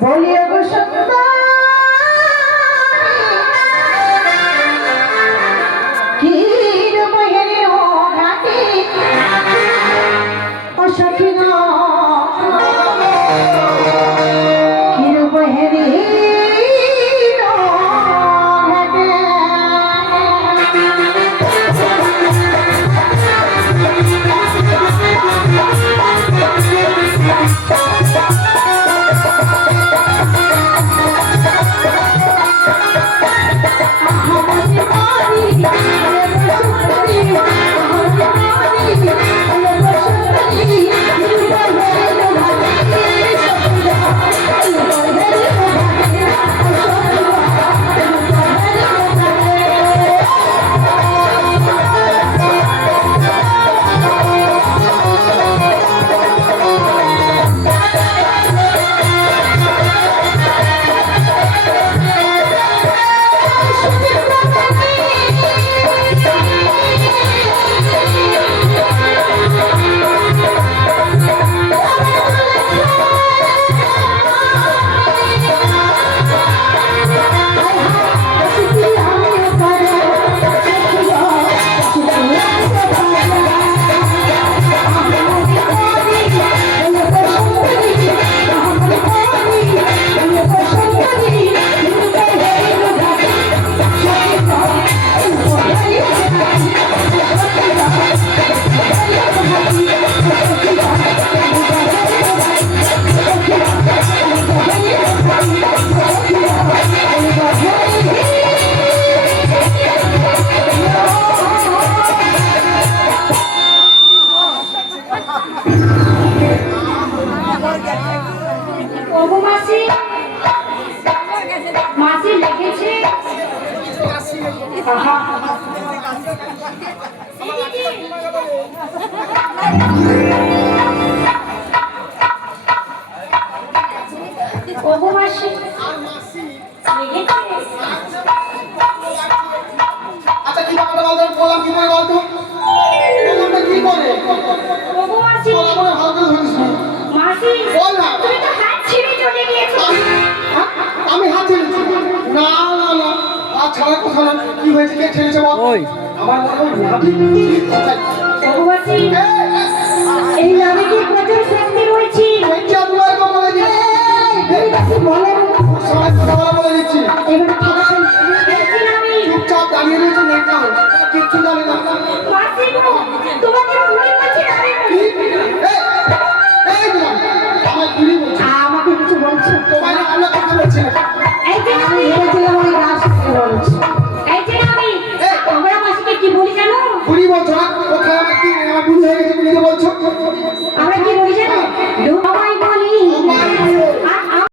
বলিয়া গো সুন্দর কি বহেরে ও ঘাটে ও সখী গো কি বহেরে মাসি লিখেছে ওগো মাসি আচ্ছা কি ব্যাপারটা বলতো বললাম কি করে বলতো বললামটা কি করে ওগো মাসি বলা করে ভালো করে ধরিস মাসি বল না তুমি তো হাত ছিঁড়ে চলে গিয়েছো আমি হাত ছেড়েছি না না না হাত ছাড়ার কথা না কি হয়েছে কে ছেড়েছে বল ওই আমার মনে হয় নাভি ওগো মাসি এই নামে কি প্রচুর শক্তি রয়েছে কি আল্লাহ গো বলে দিই এই মাসি বলে সবাই কথা বলা বলে দিচ্ছি এবার খাবার দেখছি না আমি চুপচাপ দাঁড়িয়ে রয়েছে নেতা কিচ্ছু জানে না মাসি গো তোমাকে ভুলে গেছি আমি এই দিলাম আমার গুলি বলছে আমাকে কিছু বলছো তোমার আমরা কথা বলছি না এই যে আমি বলেছিলাম ওই রাস বলছি এই যে আমি তোমরা মাসিকে কি বলি জানো গুলি বলছো না কোথায় আমার কি আমার গুলি হয়ে গেছে গুলি বলছো আমরা কি